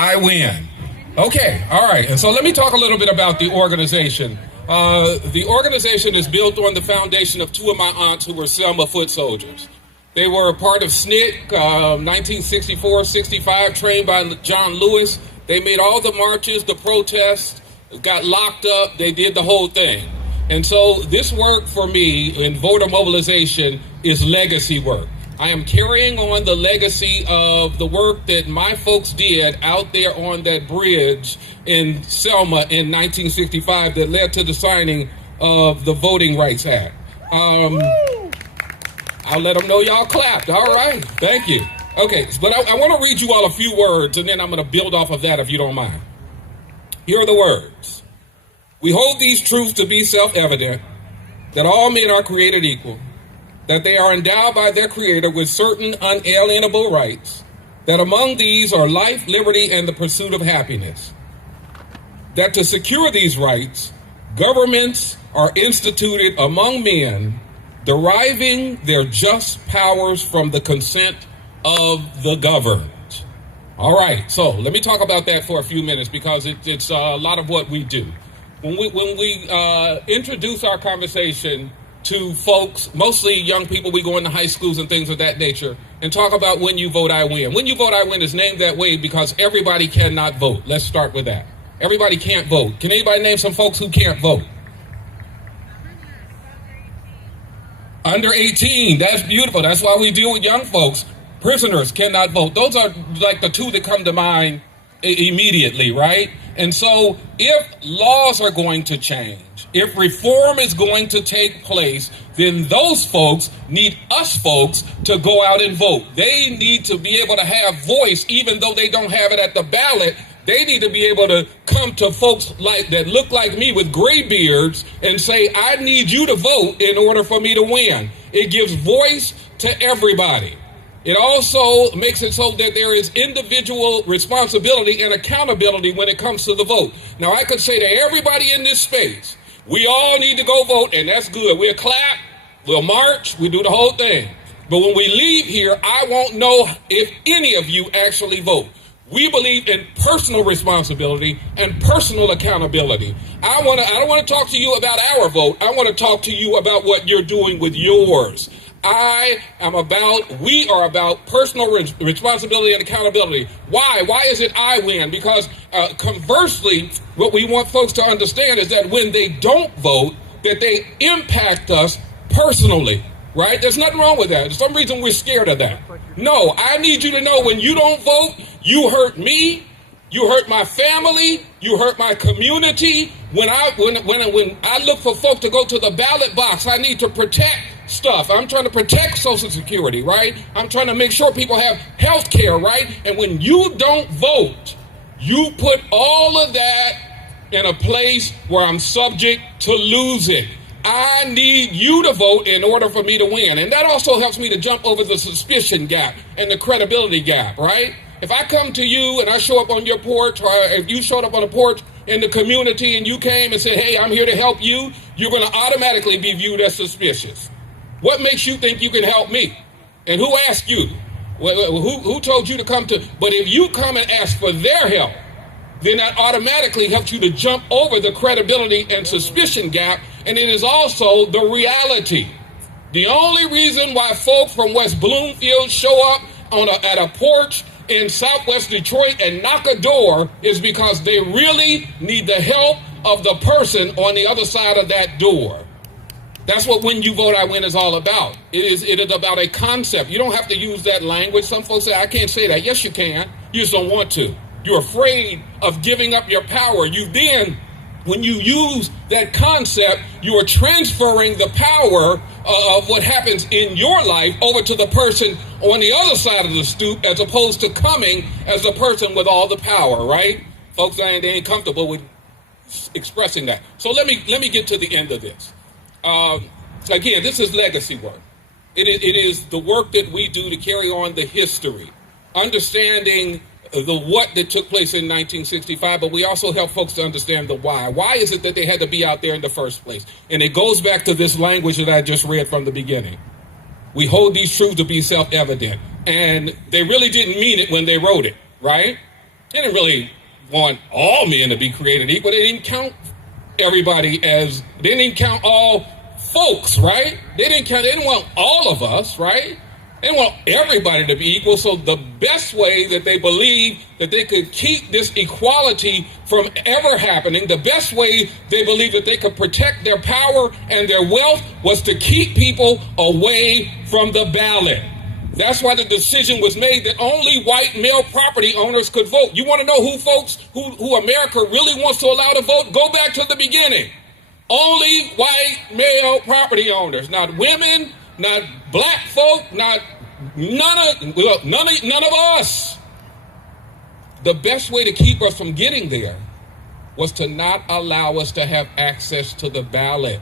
I win. Okay, all right. And so let me talk a little bit about the organization. The organization is built on the foundation of two of my aunts who were Selma foot soldiers. They were a part of SNCC, 1964-65, trained by John Lewis. They made all the marches, the protests, got locked up. They did the whole thing. And so this work for me in voter mobilization is legacy work. I am carrying on the legacy of the work that my folks did out there on that bridge in Selma in 1965 that led to the signing of the Voting Rights Act. I'll let them know y'all clapped. All right. Thank you. Okay. But I want to read you all a few words, and then I'm going to build off of that if you don't mind. Here are the words. We hold these truths to be self-evident, that all men are created equal, that they are endowed by their Creator with certain unalienable rights, that among these are life, liberty, and the pursuit of happiness, that to secure these rights, governments are instituted among men, deriving their just powers from the consent of the governed. All right, so let me talk about that for a few minutes because it's a lot of what we do. When we introduce our conversation to folks, mostly young people, we go into high schools and things of that nature, and talk about When You Vote, I Win. When You Vote, I Win is named that way because everybody cannot vote. Let's start with that. Everybody can't vote. Can anybody name some folks who can't vote? Under 18. That's beautiful. That's why we deal with young folks. Prisoners cannot vote. Those are like the two that come to mind immediately, right? And so if laws are going to change, if reform is going to take place, then those folks need us folks to go out and vote. They need to be able to have voice, even though they don't have it at the ballot. They need to be able to come to folks like that look like me with gray beards and say, I need you to vote in order for me to win. It gives voice to everybody. It also makes it so that there is individual responsibility and accountability when it comes to the vote. Now, I could say to everybody in this space, we all need to go vote, and that's good. We'll clap, we'll march, we'll do the whole thing. But when we leave here, I won't know if any of you actually vote. We believe in personal responsibility and personal accountability. I don't want to talk to you about our vote. I want to talk to you about what you're doing with yours. We are about personal responsibility and accountability. Why? Why is it I win? Because conversely, what we want folks to understand is that when they don't vote, that they impact us personally, right? There's nothing wrong with that. For some reason, we're scared of that. No, I need you to know when you don't vote, you hurt me, you hurt my family, you hurt my community. When I look for folks to go to the ballot box, I need to protect stuff. I'm trying to protect Social Security, right? I'm trying to make sure people have health care, right? And when you don't vote, you put all of that in a place where I'm subject to lose it. I need you to vote in order for me to win. And that also helps me to jump over the suspicion gap and the credibility gap, right? If I come to you and I show up on your porch, or if you showed up on a porch in the community and you came and said, hey, I'm here to help you, you're going to automatically be viewed as suspicious. What makes you think you can help me? And who asked you? Who told you to come to? But if you come and ask for their help, then that automatically helps you to jump over the credibility and suspicion gap. And it is also the reality. The only reason why folks from West Bloomfield show up at a porch in Southwest Detroit and knock a door is because they really need the help of the person on the other side of that door. That's what When You Vote, I Win is all about. It is about a concept. You don't have to use that language. Some folks say, I can't say that. Yes, you can. You just don't want to. You're afraid of giving up your power. When you use that concept, you are transferring the power of what happens in your life over to the person on the other side of the stoop, as opposed to coming as the person with all the power, right? Folks, they ain't comfortable with expressing that. So let me get to the end of this. Again, this is legacy work. It is the work that we do to carry on the history, understanding the what that took place in 1965, but we also help folks to understand the why. Why is it that they had to be out there in the first place? And it goes back to this language that I just read from the beginning. We hold these truths to be self-evident. And they really didn't mean it when they wrote it, right? They didn't really want all men to be created equal. They didn't count everybody as, they didn't count all folks, right? They didn't want all of us, right? They didn't want everybody to be equal. So the best way that they believed that they could keep this equality from ever happening, the best way they believed that they could protect their power and their wealth was to keep people away from the ballot. That's why the decision was made that only white male property owners could vote. You want to know who America really wants to allow to vote? Go back to the beginning. Only white male property owners, not women, not black folk, none of us. The best way to keep us from getting there was to not allow us to have access to the ballot.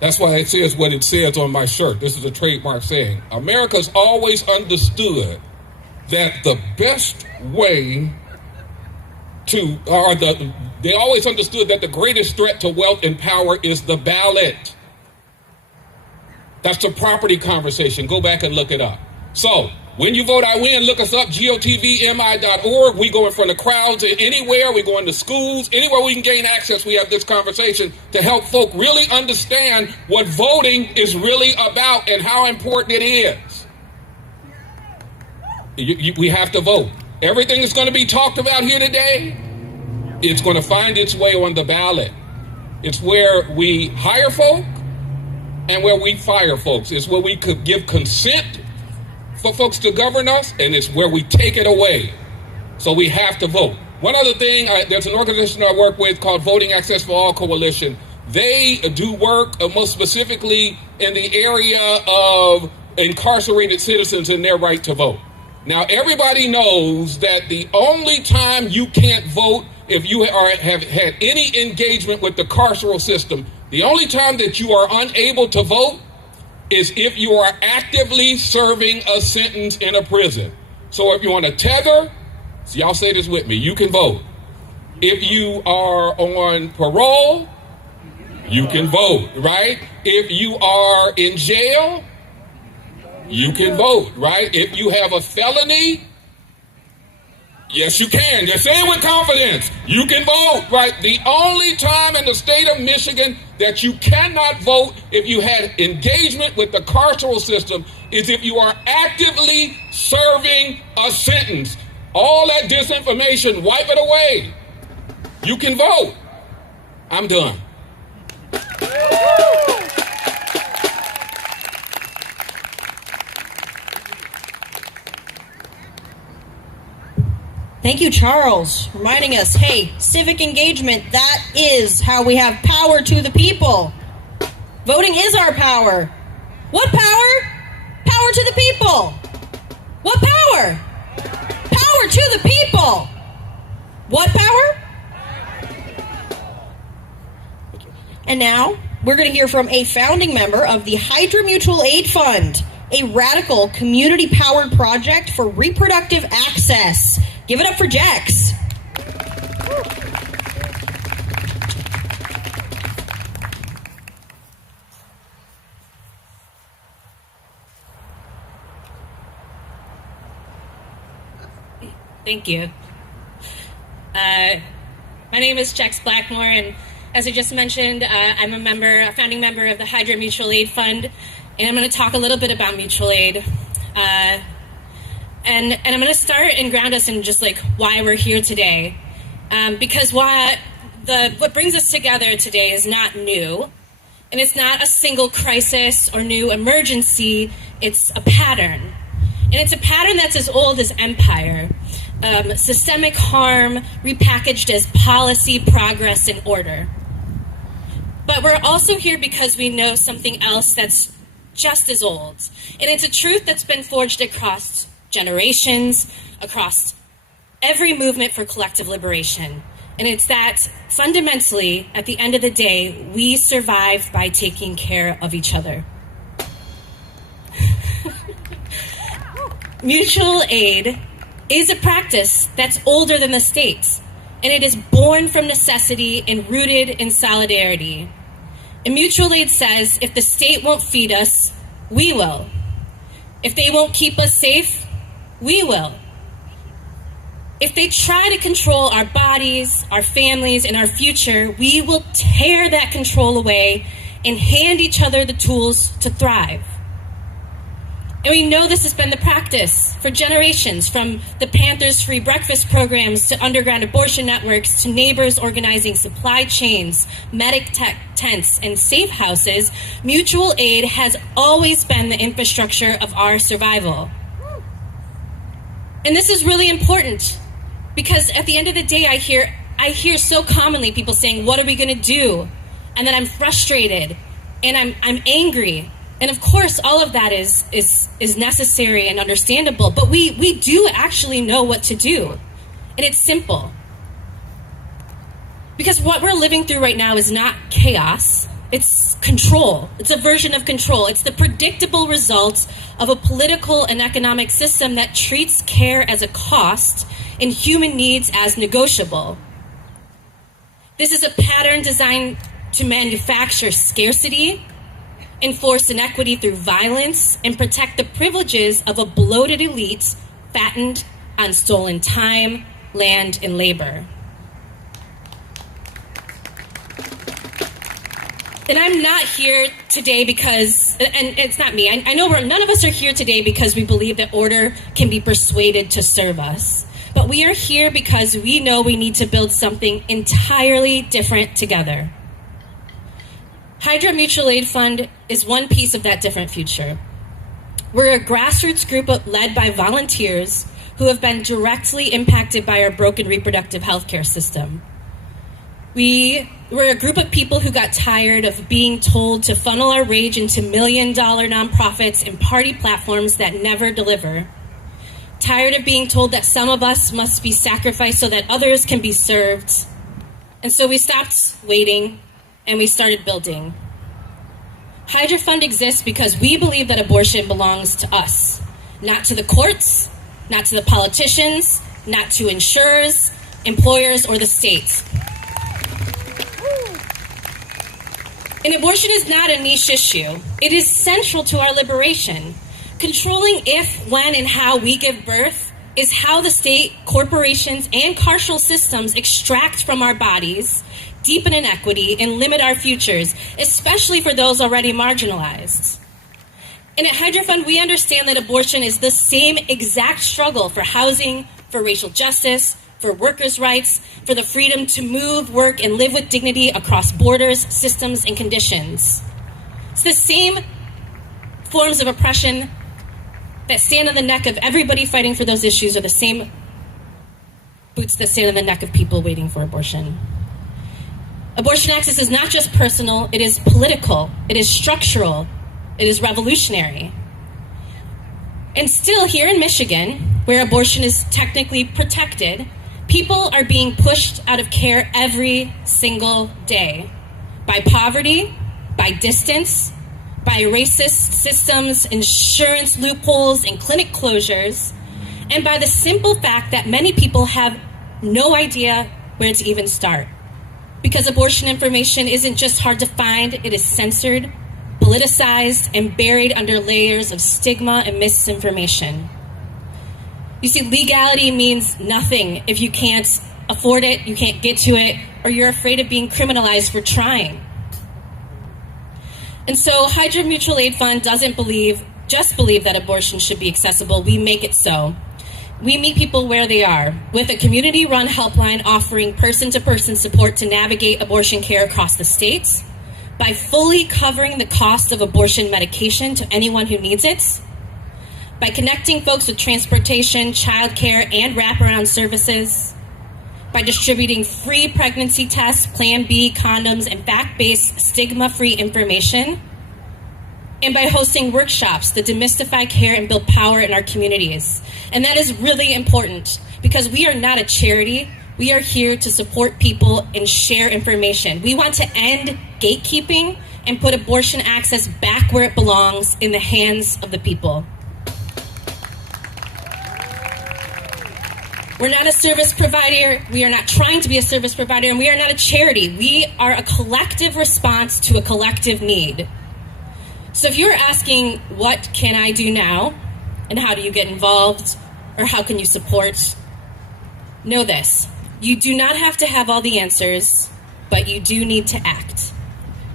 That's why it says what it says on my shirt. This is a trademark saying. America's always understood that the best way they always understood that the greatest threat to wealth and power is the ballot. That's the property conversation. Go back and look it up. So, when you vote, I win. Look us up, gotvmi.org. We go in front of crowds anywhere. We go into schools. Anywhere we can gain access, we have this conversation to help folk really understand what voting is really about and how important it is. We have to vote. Everything that's going to be talked about here today, it's going to find its way on the ballot. It's where we hire folk and where we fire folks. It's where we could give consent for folks to govern us, and it's where we take it away. So we have to vote. One other thing, there's an organization I work with called Voting Access for All Coalition. They do work most specifically in the area of incarcerated citizens and their right to vote. Now, everybody knows that the only time you can't vote if you have had any engagement with the carceral system, the only time that you are unable to vote is if you are actively serving a sentence in a prison. So if you're on a tether, so y'all say this with me, you can vote. If you are on parole, you can vote, right? If you are in jail, you can vote, right? If you have a felony, yes, you can. Just say it with confidence. You can vote, right? The only time in the state of Michigan that you cannot vote if you had engagement with the carceral system is if you are actively serving a sentence. All that disinformation, wipe it away. You can vote. I'm done. Thank you, Charles, reminding us, hey, civic engagement, that is how we have power to the people. Voting is our power. What power? Power to the people. What power? Power to the people. What power? And now, we're going to hear from a founding member of the Hydra Mutual Aid Fund, a radical community-powered project for reproductive access. Give it up for Jax. Thank you. My name is Jax Blackmore, and as I just mentioned, I'm a founding member of the Hydra Mutual Aid Fund, and I'm going to talk a little bit about mutual aid. And I'm going to start and ground us in just like why we're here today, because what brings us together today is not new, and it's not a single crisis or new emergency. It's a pattern, and it's a pattern that's as old as empire. Systemic harm repackaged as policy, progress, and order. But we're also here because we know something else that's just as old, and it's a truth that's been forged across generations, across every movement for collective liberation. And it's that fundamentally, at the end of the day, we survive by taking care of each other. Mutual aid is a practice that's older than the states, and it is born from necessity and rooted in solidarity. And mutual aid says, if the state won't feed us, we will. If they won't keep us safe, we will. If they try to control our bodies, our families, and our future, we will tear that control away and hand each other the tools to thrive. And we know this has been the practice for generations, from the Panthers' free breakfast programs to underground abortion networks to neighbors organizing supply chains, medic tents, and safe houses. Mutual aid has always been the infrastructure of our survival. And this is really important because at the end of the day, I hear so commonly people saying, "What are we going to do?" And then I'm frustrated and I'm angry. And of course, all of that is necessary and understandable, but we do actually know what to do. And it's simple. Because what we're living through right now is not chaos, it's control. It's a version of control. It's the predictable result of a political and economic system that treats care as a cost and human needs as negotiable. This is a pattern designed to manufacture scarcity, enforce inequity through violence, and protect the privileges of a bloated elite fattened on stolen time, land, and labor. And I'm not here today because, and it's not me, I know none of us are here today because we believe that order can be persuaded to serve us. But we are here because we know we need to build something entirely different together. Hydra Mutual Aid Fund is one piece of that different future. We're a grassroots group led by volunteers who have been directly impacted by our broken reproductive health care system. We're a group of people who got tired of being told to funnel our rage into million-dollar nonprofits and party platforms that never deliver. Tired of being told that some of us must be sacrificed so that others can be served. And so we stopped waiting and we started building. Hydra Fund exists because we believe that abortion belongs to us, not to the courts, not to the politicians, not to insurers, employers, or the state. And abortion is not a niche issue. It is central to our liberation. Controlling if, when, and how we give birth is how the state, corporations, and carceral systems extract from our bodies, deepen inequity, and limit our futures, especially for those already marginalized. And at Hydra Fund, we understand that abortion is the same exact struggle for housing, for racial justice, for workers' rights, for the freedom to move, work, and live with dignity across borders, systems, and conditions. It's the same forms of oppression that stand on the neck of everybody fighting for those issues are the same boots that stand on the neck of people waiting for abortion. Abortion access is not just personal, it is political, it is structural, it is revolutionary. And still here in Michigan, where abortion is technically protected, people are being pushed out of care every single day by poverty, by distance, by racist systems, insurance loopholes, and clinic closures, and by the simple fact that many people have no idea where to even start. Because abortion information isn't just hard to find, it is censored, politicized, and buried under layers of stigma and misinformation. You see, legality means nothing if you can't afford it, you can't get to it, or you're afraid of being criminalized for trying. And so Hydra Mutual Aid Fund doesn't just believe that abortion should be accessible, we make it so. We meet people where they are, with a community-run helpline offering person-to-person support to navigate abortion care across the states, by fully covering the cost of abortion medication to anyone who needs it, by connecting folks with transportation, childcare, and wraparound services, by distributing free pregnancy tests, Plan B, condoms, and fact-based stigma-free information, and by hosting workshops that demystify care and build power in our communities. And that is really important because we are not a charity. We are here to support people and share information. We want to end gatekeeping and put abortion access back where it belongs, in the hands of the people. We're not a service provider, we are not trying to be a service provider, and we are not a charity. We are a collective response to a collective need. So if you're asking, what can I do now? And how do you get involved? Or how can you support? Know this: you do not have to have all the answers, but you do need to act.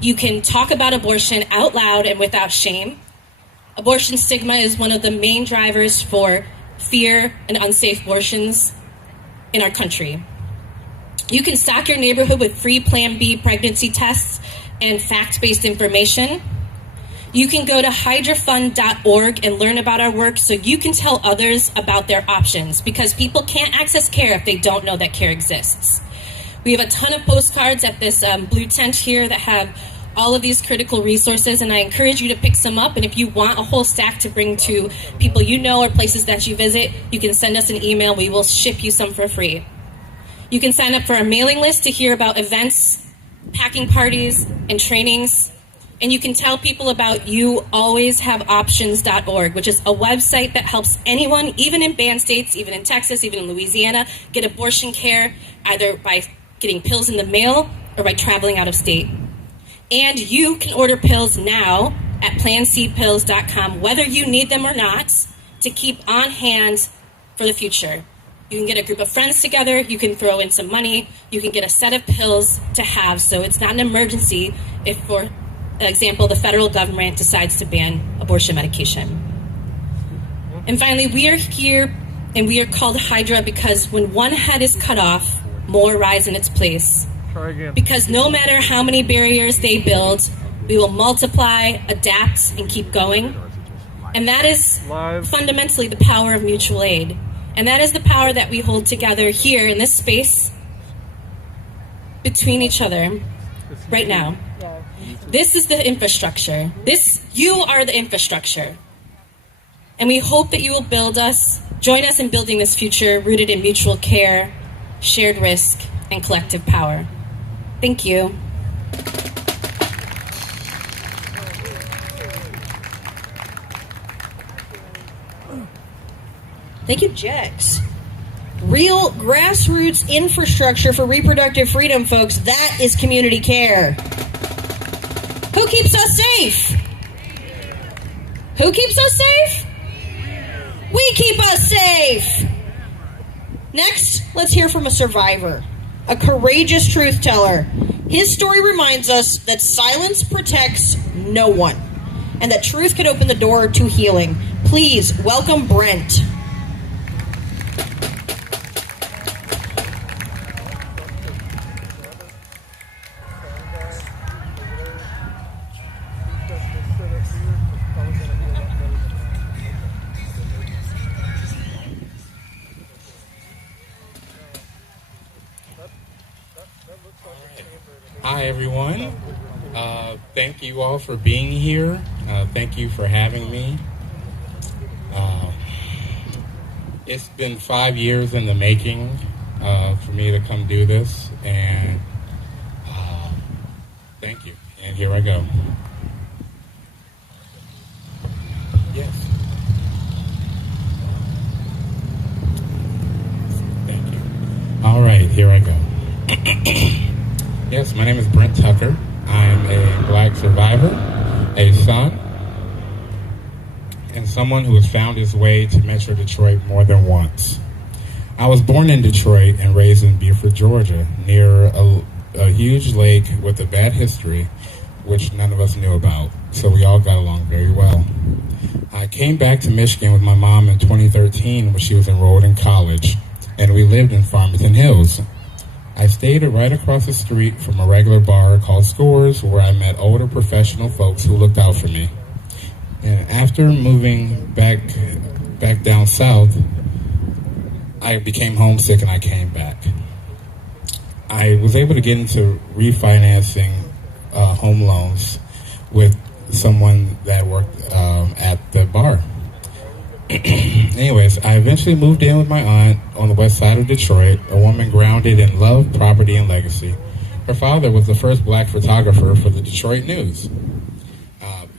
You can talk about abortion out loud and without shame. Abortion stigma is one of the main drivers for fear and unsafe abortions in our country. You can stock your neighborhood with free Plan B pregnancy tests and fact-based information. You can go to hydrafund.org and learn about our work so you can tell others about their options, because people can't access care if they don't know that care exists. We have a ton of postcards at this blue tent here that have all of these critical resources, and I encourage you to pick some up. And if you want a whole stack to bring to people you know or places that you visit, you can send us an email. We will ship you some for free. You can sign up for our mailing list to hear about events, packing parties, and trainings. And you can tell people about youalwayshaveoptions.org, which is a website that helps anyone, even in banned states, even in Texas, even in Louisiana, get abortion care, either by getting pills in the mail or by traveling out of state. And you can order pills now at plancpills.com, whether you need them or not, to keep on hand for the future. You can get a group of friends together, you can throw in some money, you can get a set of pills to have, so it's not an emergency if, for example, the federal government decides to ban abortion medication. And finally, we are here and we are called Hydra because when one head is cut off, more rise in its place. Because no matter how many barriers they build, we will multiply, adapt, and keep going. And that is fundamentally the power of mutual aid. And that is the power that we hold together here in this space between each other right now. This is the infrastructure. You are the infrastructure. And we hope that you will join us in building this future rooted in mutual care, shared risk, and collective power. Thank you. Thank you, Jex. Real grassroots infrastructure for reproductive freedom, folks. That is community care. Who keeps us safe? Who keeps us safe? We keep us safe. Next, let's hear from a survivor, a courageous truth teller. His story reminds us that silence protects no one, and that truth can open the door to healing. Please welcome Brent. Hi, everyone. Thank you all for being here. Thank you for having me. It's been 5 years in the making for me to come do this, and thank you. And here I go. Yes. Thank you. All right, here I go. Yes, my name is Brent Tucker. I'm a black survivor, a son, and someone who has found his way to Metro Detroit more than once. I was born in Detroit and raised in Beaufort, Georgia, near a huge lake with a bad history, which none of us knew about, so we all got along very well. I came back to Michigan with my mom in 2013 when she was enrolled in college, and we lived in Farmington Hills. I stayed right across the street from a regular bar called Scores, where I met older professional folks who looked out for me. And after moving back down south, I became homesick and I came back. I was able to get into refinancing home loans with someone that worked at the bar. Anyways, I eventually moved in with my aunt on the west side of Detroit, a woman grounded in love, property, and legacy. Her father was the first black photographer for the Detroit News.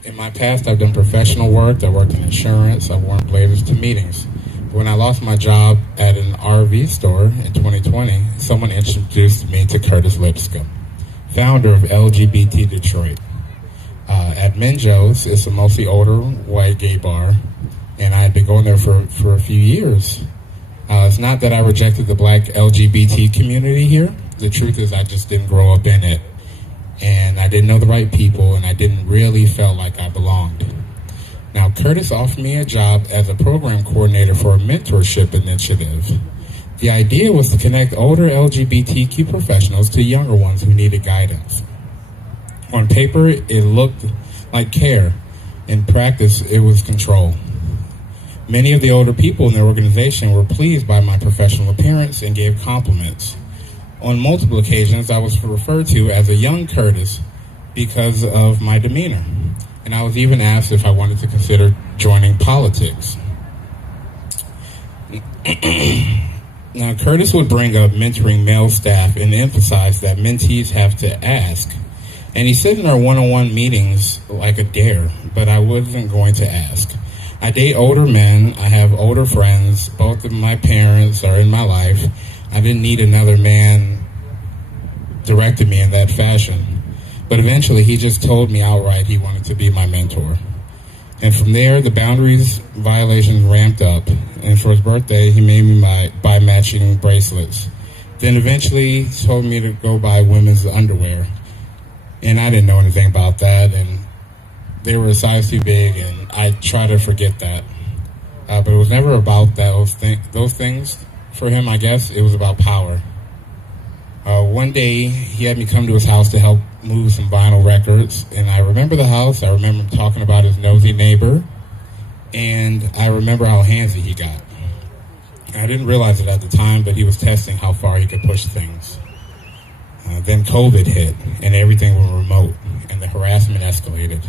In my past, I've done professional work. I worked in insurance. I've worn blazers to meetings. When I lost my job at an RV store in 2020, someone introduced me to Curtis Lipscomb, founder of LGBT Detroit. At Minjo's, it's a mostly older white gay bar, and I had been going there for a few years. It's not that I rejected the black LGBT community here. The truth is I just didn't grow up in it. And I didn't know the right people, and I didn't really feel like I belonged. Now, Curtis offered me a job as a program coordinator for a mentorship initiative. The idea was to connect older LGBTQ professionals to younger ones who needed guidance. On paper, it looked like care. In practice, it was control. Many of the older people in the organization were pleased by my professional appearance and gave compliments. On multiple occasions, I was referred to as a young Curtis because of my demeanor. And I was even asked if I wanted to consider joining politics. Now, Curtis would bring up mentoring male staff and emphasize that mentees have to ask. And he said in our one-on-one meetings like a dare, but I wasn't going to ask. I date older men. I have older friends. Both of my parents are in my life. I didn't need another man directing me in that fashion. But eventually, he just told me outright he wanted to be my mentor. And from there, the boundaries violations ramped up. And for his birthday, he made me buy matching bracelets. Then eventually, he told me to go buy women's underwear. And I didn't know anything about that. And they were a size too big, and I try to forget that. But it was never about those things for him, I guess. It was about power. One day, he had me come to his house to help move some vinyl records. And I remember the house. I remember him talking about his nosy neighbor. And I remember how handsy he got. I didn't realize it at the time, but he was testing how far he could push things. Then COVID hit, and everything was remote, and the harassment escalated.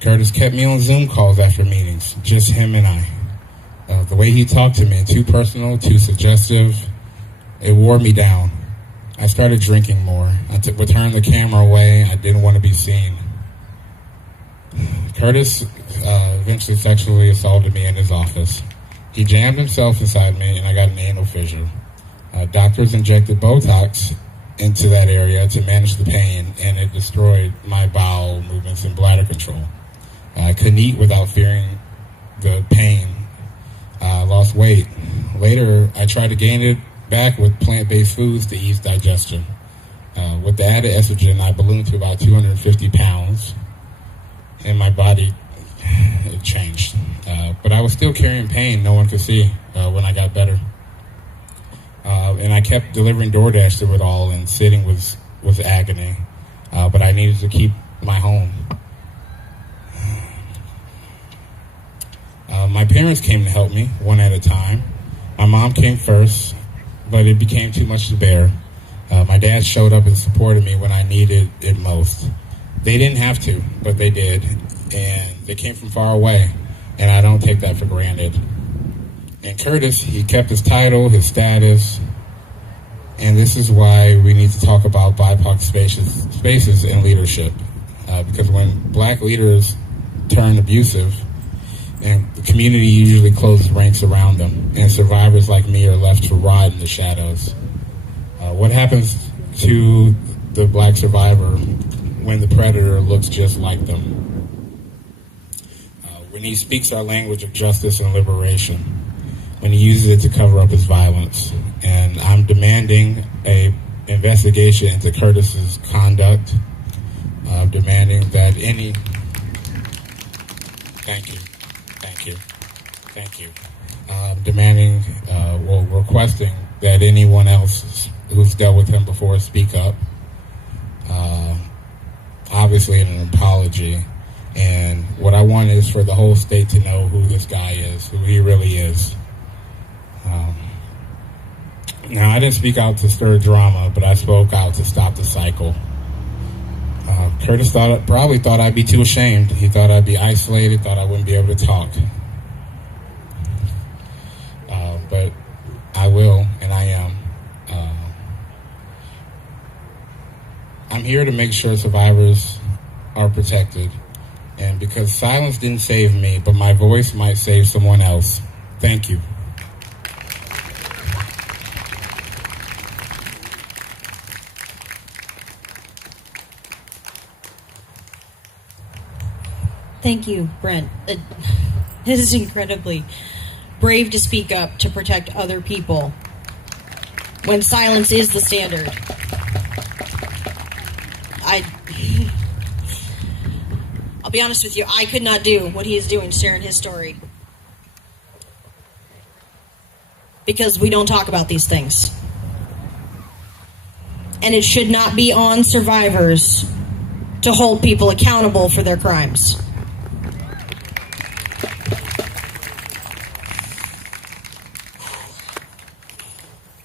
Curtis kept me on Zoom calls after meetings, just him and I. The way he talked to me, too personal, too suggestive, it wore me down. I started drinking more. I would turn the camera away. I didn't want to be seen. Curtis eventually sexually assaulted me in his office. He jammed himself inside me, and I got an anal fissure. Doctors injected Botox into that area to manage the pain, and it destroyed my bowel movements and bladder control. I couldn't eat without fearing the pain. I lost weight. Later, I tried to gain it back with plant-based foods to ease digestion. With the added estrogen, I ballooned to about 250 pounds, and my body it changed. But I was still carrying pain no one could see when I got better. And I kept delivering DoorDash through it all, and sitting was agony. But I needed to keep my home. My parents came to help me, one at a time. My mom came first, but it became too much to bear. My dad showed up and supported me when I needed it most. They didn't have to, but they did. And they came from far away, and I don't take that for granted. And Curtis, he kept his title, his status, and this is why we need to talk about BIPOC spaces in leadership. Because when black leaders turn abusive, and the community usually closes ranks around them, and survivors like me are left to rot in the shadows. What happens to the black survivor when the predator looks just like them? When he speaks our language of justice and liberation, when he uses it to cover up his violence. And I'm demanding an investigation into Curtis's conduct. I'm demanding that any... Thank you. Demanding, requesting that anyone else who's dealt with him before speak up. Obviously an apology. And what I want is for the whole state to know who this guy is, who he really is. Now, I didn't speak out to stir drama, but I spoke out to stop the cycle. Curtis probably thought I'd be too ashamed. He thought I'd be isolated, thought I wouldn't be able to talk. But I will, and I am. I'm here to make sure survivors are protected. And because silence didn't save me, but my voice might save someone else. Thank you. Thank you, Brent. This is incredibly brave to speak up to protect other people when silence is the standard. I'll be honest with you, I could not do what he is doing sharing his story. Because we don't talk about these things. And it should not be on survivors to hold people accountable for their crimes.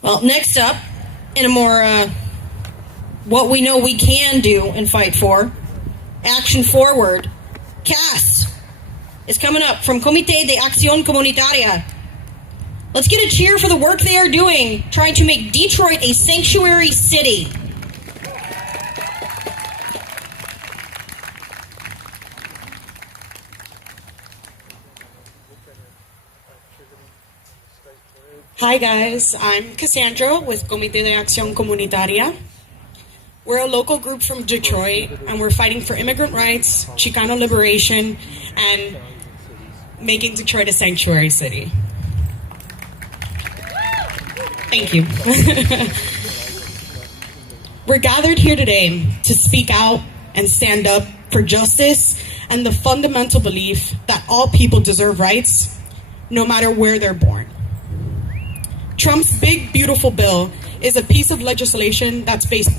Well, next up, in a more, what we know we can do and fight for, Action Forward, CAS, is coming up from Comité de Acción Comunitaria. Let's get a cheer for the work they are doing, trying to make Detroit a sanctuary city. Hi guys, I'm Cassandra with Comité de Acción Comunitaria. We're a local group from Detroit, and we're fighting for immigrant rights, Chicano liberation, and making Detroit a sanctuary city. Thank you. We're gathered here today to speak out and stand up for justice and the fundamental belief that all people deserve rights, no matter where they're born. Trump's big, beautiful bill is a piece of legislation that's based...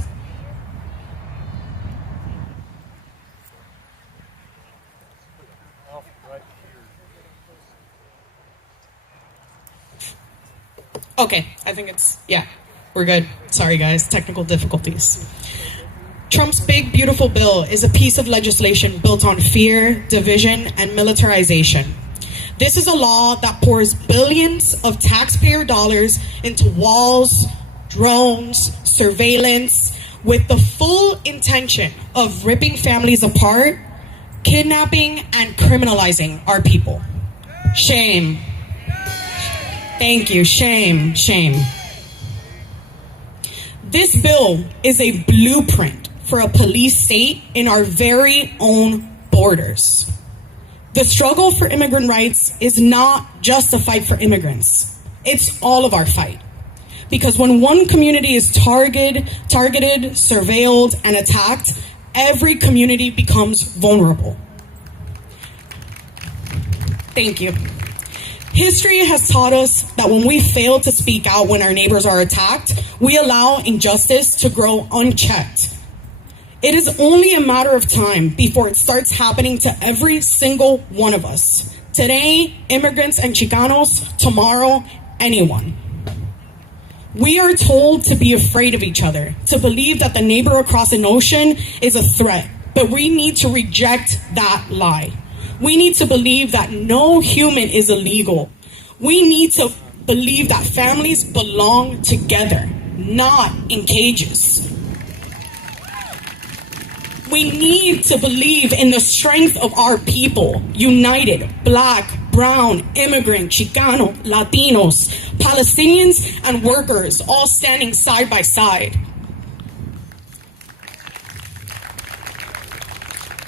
Okay, I think yeah, we're good. Sorry guys, technical difficulties. Trump's big, beautiful bill is a piece of legislation built on fear, division, and militarization. This is a law that pours billions of taxpayer dollars into walls, drones, surveillance, with the full intention of ripping families apart, kidnapping, and criminalizing our people. Shame. Thank you. Shame, shame. This bill is a blueprint for a police state in our very own borders. The struggle for immigrant rights is not just a fight for immigrants. It's all of our fight. Because when one community is targeted, surveilled, and attacked, every community becomes vulnerable. Thank you. History has taught us that when we fail to speak out when our neighbors are attacked, we allow injustice to grow unchecked. It is only a matter of time before it starts happening to every single one of us. Today, immigrants and Chicanos. Tomorrow, anyone. We are told to be afraid of each other, to believe that the neighbor across an ocean is a threat. But we need to reject that lie. We need to believe that no human is illegal. We need to believe that families belong together, not in cages. We need to believe in the strength of our people, united, Black, brown, immigrant, Chicano, Latinos, Palestinians, and workers, all standing side by side.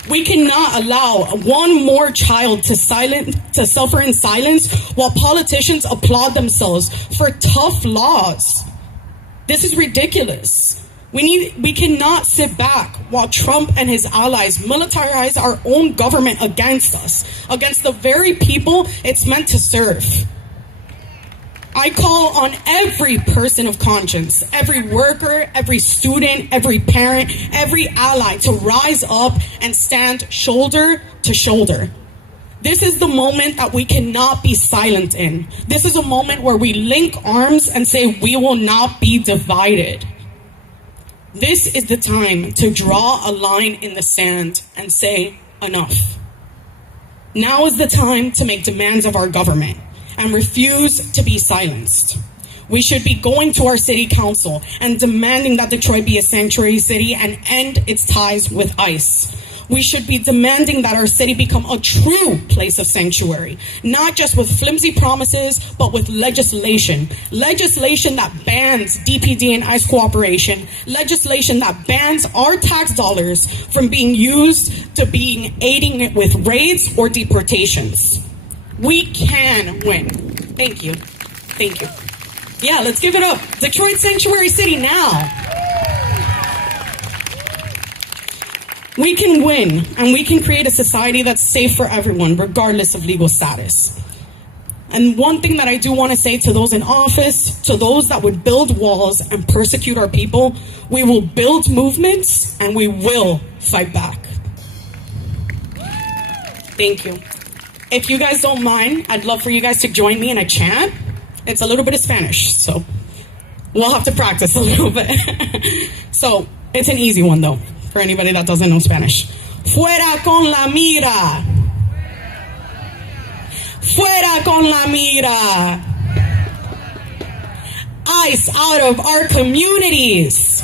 We cannot allow one more child to suffer in silence while politicians applaud themselves for tough laws. This is ridiculous. We cannot sit back while Trump and his allies militarize our own government against us, against the very people it's meant to serve. I call on every person of conscience, every worker, every student, every parent, every ally to rise up and stand shoulder to shoulder. This is the moment that we cannot be silent in. This is a moment where we link arms and say we will not be divided. This is the time to draw a line in the sand and say enough. Now is the time to make demands of our government and refuse to be silenced. We should be going to our city council and demanding that Detroit be a sanctuary city and end its ties with ICE. We should be demanding that our city become a true place of sanctuary, not just with flimsy promises, but with legislation. Legislation that bans DPD and ICE cooperation. Legislation that bans our tax dollars from being used to being aiding it with raids or deportations. We can win. Thank you. Thank you. Yeah, let's give it up. Detroit Sanctuary City now. We can win, and we can create a society that's safe for everyone, regardless of legal status. And one thing that I do want to say to those in office, to those that would build walls and persecute our people, we will build movements and we will fight back. Thank you. If you guys don't mind, I'd love for you guys to join me in a chant. It's a little bit of Spanish, so we'll have to practice a little bit. So it's an easy one, though, for anybody that doesn't know Spanish. Fuera con la mira. Fuera con la mira. ICE out of our communities.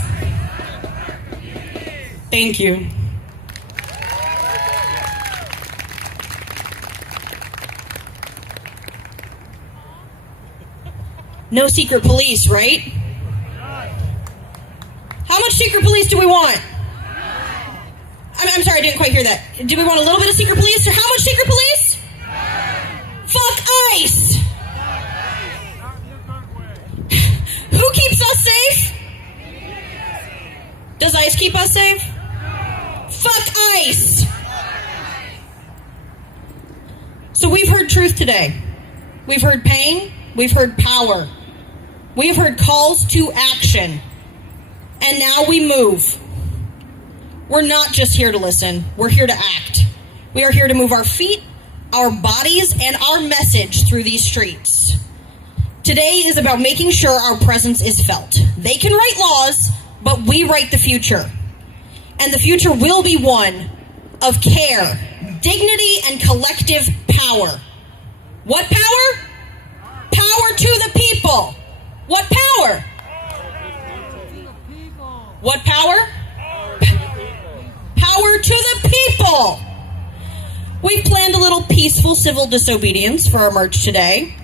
Thank you. No secret police, right? How much secret police do we want? I'm sorry, I didn't quite hear that. Do we want a little bit of secret police, or how much secret police? Fuck ICE! Who keeps us safe? Does ICE keep us safe? Fuck ICE! So we've heard truth today. We've heard pain. We've heard power. We have heard calls to action. And now we move. We're not just here to listen. We're here to act. We are here to move our feet, our bodies, and our message through these streets. Today is about making sure our presence is felt. They can write laws, but we write the future. And the future will be one of care, dignity, and collective power. What power? Power to the people. What power? What power? Power to the people. We've planned a little peaceful civil disobedience for our march today.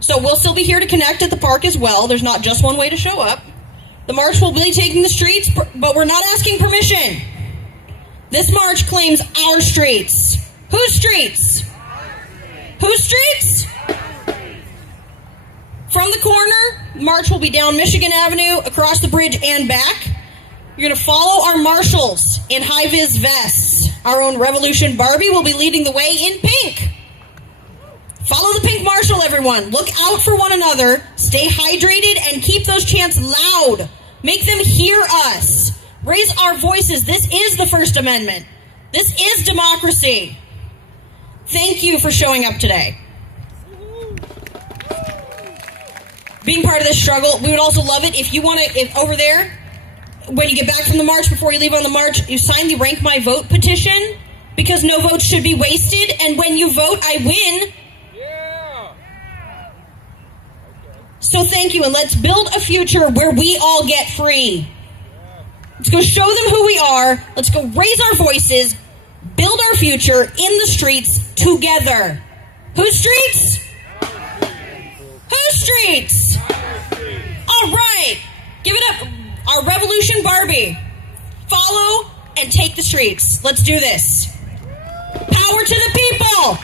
So we'll still be here to connect at the park as well. There's not just one way to show up. The march will be taking the streets, but we're not asking permission. This march claims our streets. Whose streets? Whose streets? From the corner, march will be down Michigan Avenue, across the bridge, and back. You're going to follow our marshals in high-vis vests. Our own Revolution Barbie will be leading the way in pink. Follow the pink marshal, everyone. Look out for one another. Stay hydrated and keep those chants loud. Make them hear us. Raise our voices. This is the First Amendment. This is democracy. Thank you for showing up today. Being part of this struggle, we would also love it if you want to, if over there, when you get back from the march, before you leave on the march, you sign the Rank My Vote petition, because no votes should be wasted, and when you vote, I win. Yeah. So thank you, and let's build a future where we all get free. Let's go show them who we are. Let's go raise our voices, build our future in the streets together. Whose streets? Whose streets? All right. Give it up. Our Revolution Barbie. Follow and take the streets. Let's do this. Power to the people.